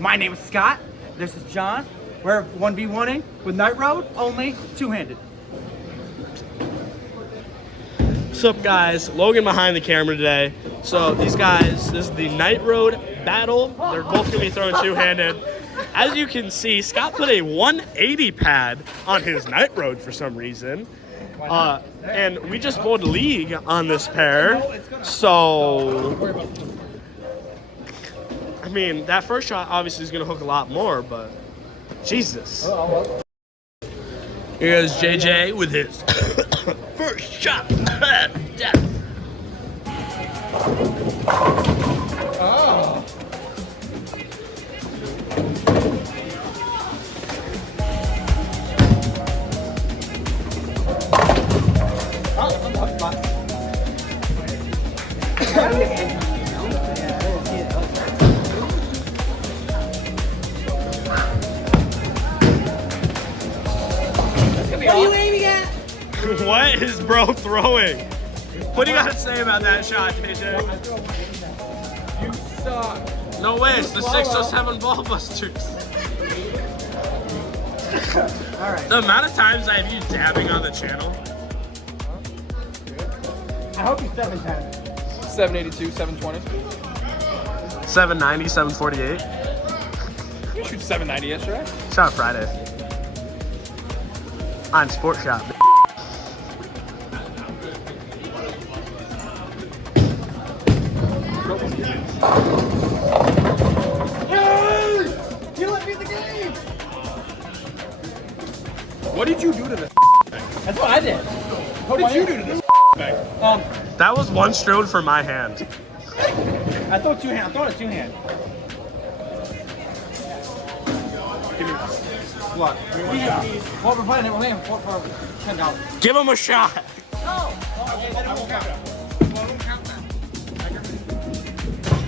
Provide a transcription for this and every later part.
My name is Scott. This is John. We're 1v1ing with Night Road, only two-handed. What's up, guys? Logan behind the camera today. So these guys, this is the Night Road battle. They're both gonna be throwing two-handed. As you can see, Scott put a 180 pad on his Night Road for some reason. And we just bowled league on this pair. So, I mean, that first shot obviously is gonna hook a lot more, but Jesus. Here's JJ with his first shot. Death. Oh. What are you aiming at? What is bro throwing? What do you got to say about that shot, JJ? You suck. No way, it's the 607 ball busters. Alright. The amount of times I have you dabbing on the channel. I hope you 710. 782, 720. 790, 748. You shoot 790 yesterday. Shot Friday. On Sport Shop. You let me in the game! What did you do to this? That's what I did. What did you do to this? That was one strode for my hand. I thought two-hand. I thought it two-hand. Give me what? Well, we're playing it. We're playing for $10. Give him a shot.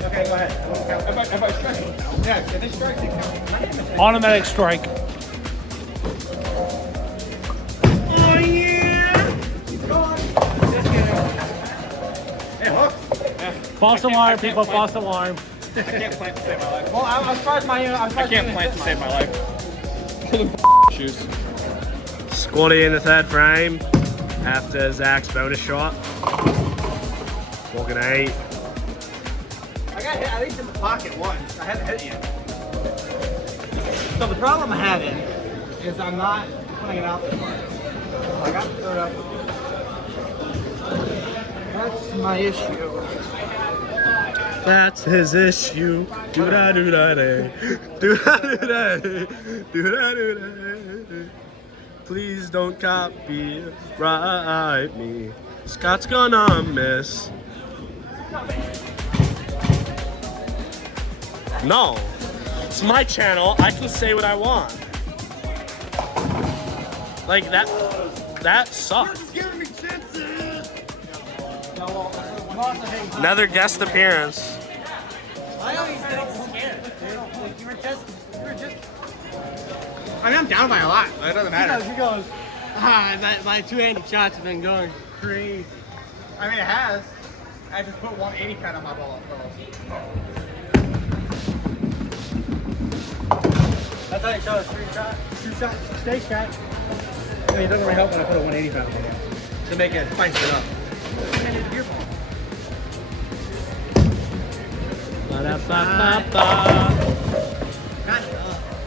Okay, go ahead. If I strike it. Yeah, if they strike, they count. Automatic strike. Oh, yeah! Hey, hook. False alarm, people, false alarm. I can't plant to save my life. Well, I was trying my. I can't plant to save my life. Shoes. Squatty in the third frame. After Zach's bonus shot. Walking 8. I got hit at least in the pocket once. I haven't hit yet. So the problem I'm having is I'm not putting it out this far. I got to throw it up. That's my issue. That's his issue. Do-da-do-da-day. Do-da-do-da-day. Do-da-do-da-day. Please don't copyright me. Scott's gonna miss. No. It's my channel. I can say what I want. Like that sucks. Another guest appearance. I know he's getting scared. You were just. I mean, I'm down by a lot. It doesn't matter. He goes, my two-handed shots have been going crazy. I mean, it has. I just put 180 pad on my ball. That's how you show a two-shot stay shot. I mean, it doesn't really help when I put a 180 pad on my ball to make it spice it up.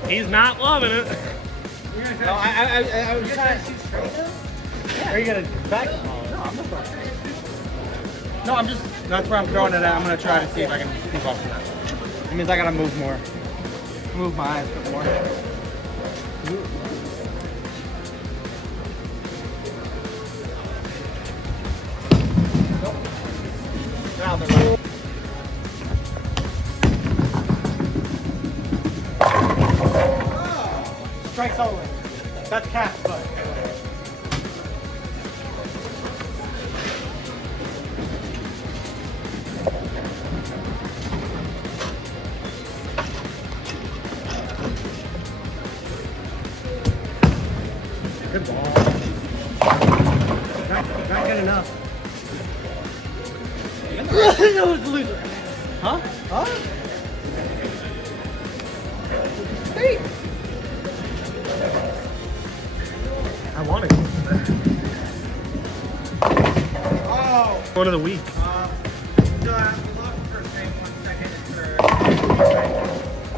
He's not loving it. No, I was trying to shoot straight though? Yeah. Are you gonna back? No, I'm not throwing straight. No, I'm just, that's where I'm throwing it at. I'm gonna try to see if I can move off of that. It means I gotta move more. Move my eyes a bit more. Nope. Now they're right. Strikes only. That's cast, but. Good ball. Not good enough. That was a loser. Huh? Huh? one of the week?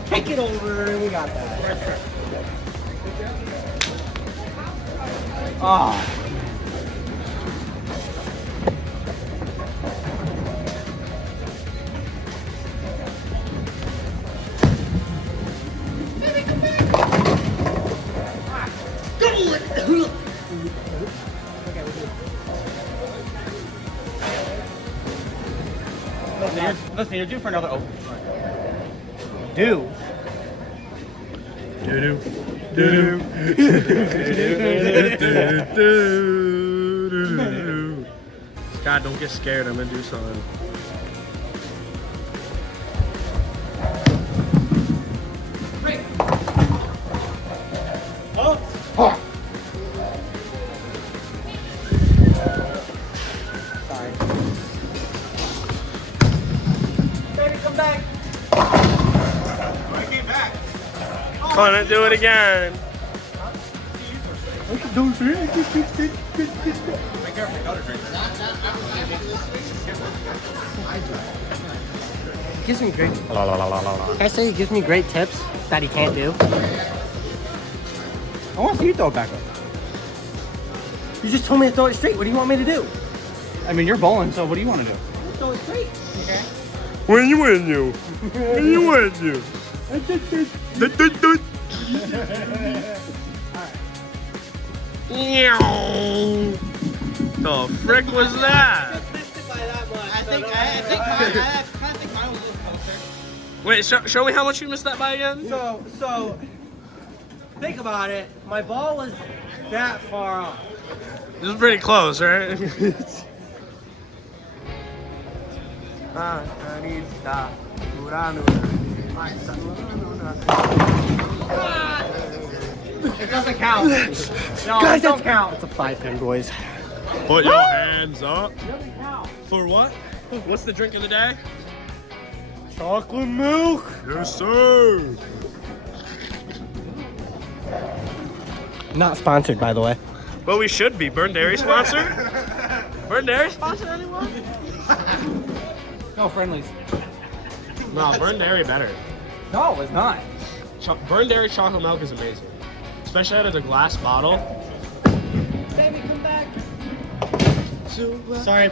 Take it over, and we got that. Ah. Listen, you're due for another open. Due. Doo-doo. Doo-doo. Doo-doo. God, don't get scared. I'm gonna do something. Sorry. Baby, come back. Couldn't do it again. He gives me great. Can I say he gives me great tips that he can't do? I want to see you throw it back up. You just told me to throw it straight. What do you want me to do? I mean, you're bowling, so what do you want to do? Throw it straight. Okay. When you win, you. When you win, you. The frick was that? I think mine was a little closer. Wait, show me how much you missed that by again? So think about it. My ball was that far off. This is pretty close, right? It doesn't count. No, guys, it don't count. It's a 5-pin, boys. Put your hands up. It doesn't count. For what? What's the drink of the day? Chocolate milk. Yes, sir. Not sponsored, by the way. Well, we should be. Burn Dairy sponsor? Burn Dairy sponsor anyone? No friendlies. No, Burn Dairy better. No, it's not. Burn Dairy chocolate milk is amazing. Especially out of the glass bottle. Baby, come back. Sorry.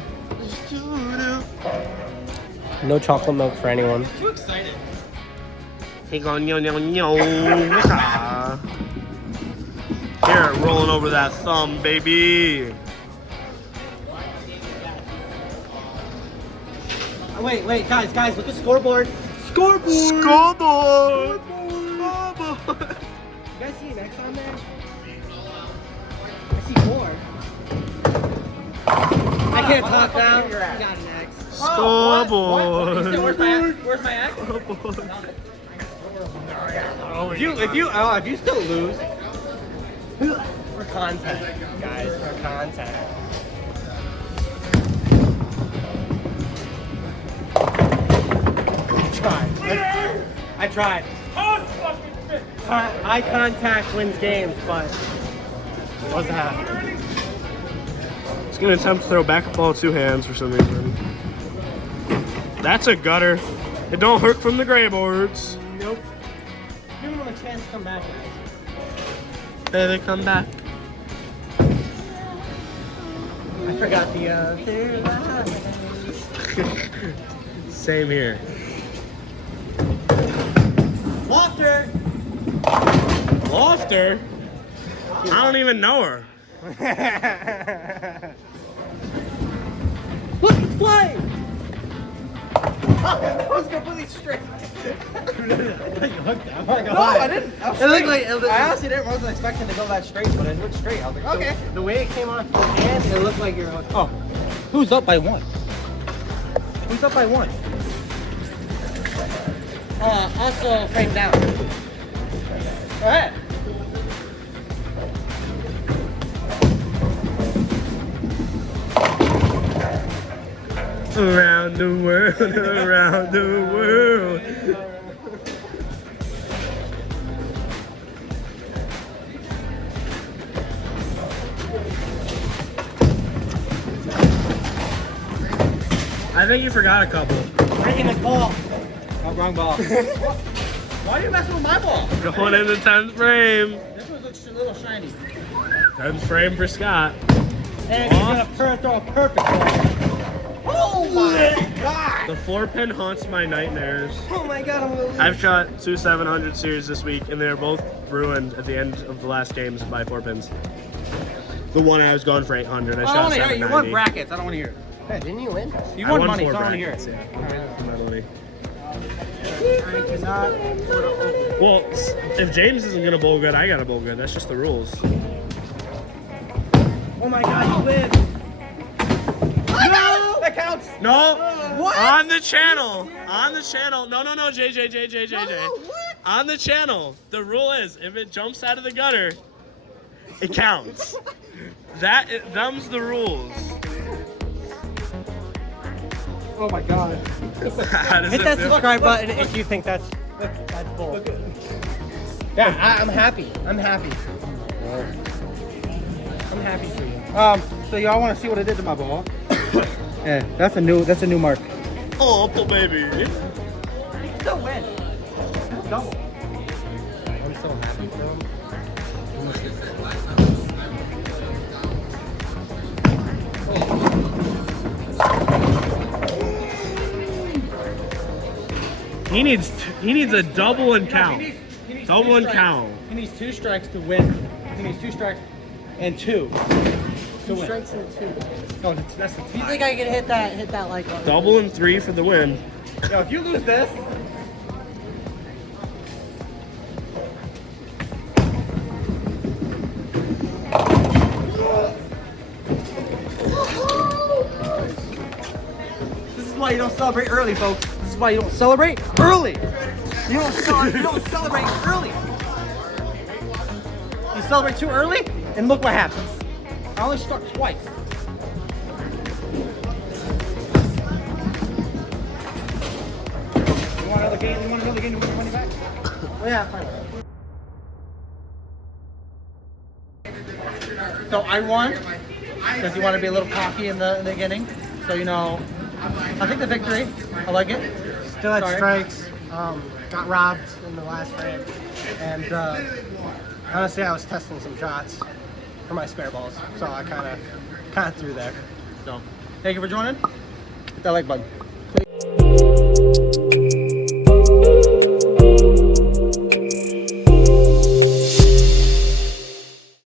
No chocolate milk for anyone. Too excited. Hey, go, no. Here, rolling over that thumb, baby. Wait, guys, look at the scoreboard. Scoreboard. Scoreboard. You guys see an X on there? I see 4. I can't talk now. You got an X. Scoreboard. Where's my X? If you still lose, for content, guys, for content. I tried. Eye contact wins games, but it wasn't happening. He's gonna attempt to throw back a ball with 2 hands for some reason. That's a gutter. It don't hurt from the gray boards. Nope. Give him a chance to come back. Baby, come back. I forgot the other line. Same here. Lofter! Lofter? I don't even know her. Look, it's flying! That was completely straight. No, I didn't. It looked like I honestly wasn't expecting to go that straight, but it looked straight. I was like, okay. The way it came off your hand, it looked like you're. Oh, who's up by 1? Who's up by 1? Also frame down. Go ahead. Around the world, around the world. think you forgot a couple. Breaking this ball. Oh, wrong ball. Why are you messing with my ball? Going in the 10th frame. This one looks a little shiny. 10th frame for Scott. And he's gonna throw a perfect ball. Oh my god! The 4-pin haunts my nightmares. Oh my god, I'm gonna lose. I've shot 2 700 series this week, and they were both ruined at the end of the last games by 4 pins. The one I was going for 800, I I shot don't want to hear it. You 790. won brackets. I don't want to hear it. Hey, didn't you win? You I won won money, 4 so I don't want to hear brackets, it. yeah. For my money. I cannot afford to open. Well, if James isn't gonna bowl good, I gotta bowl good. That's just the rules. Oh my god, you win. No! That counts. No. What? On the channel. On the channel. No, JJ. No, what? On the channel. The rule is if it jumps out of the gutter, it counts. Them's the rules. Oh my god. How does Hit it that feel? subscribe button if you think that's bull. Yeah, I'm happy. I'm happy. I'm happy for you. So y'all want to see what I did to my ball? Yeah, that's a new mark. Oh, poor baby. Still win. Double. I'm so happy for him. He needs a double and count. Double and count. He needs 2 strikes to win. He needs 2 strikes and 2 to 2 win. strikes and 2. No, that's the Do you think I can hit that like button? Double and 3 for the win. Yo, if you lose this, this is why you don't celebrate early, folks. This is why you don't celebrate early. You don't celebrate early. You celebrate too early, and look what happens. I only struck twice. You want another game? You want another game to win your money back? Oh, yeah, fine. So I won because you want to be a little cocky in the beginning. So you know, I think the victory. I like it. Still had Sorry. strikes. Got robbed in the last frame. And honestly, I was testing some shots for my spare balls. So I kind of threw there. So thank you for joining. Hit that like button.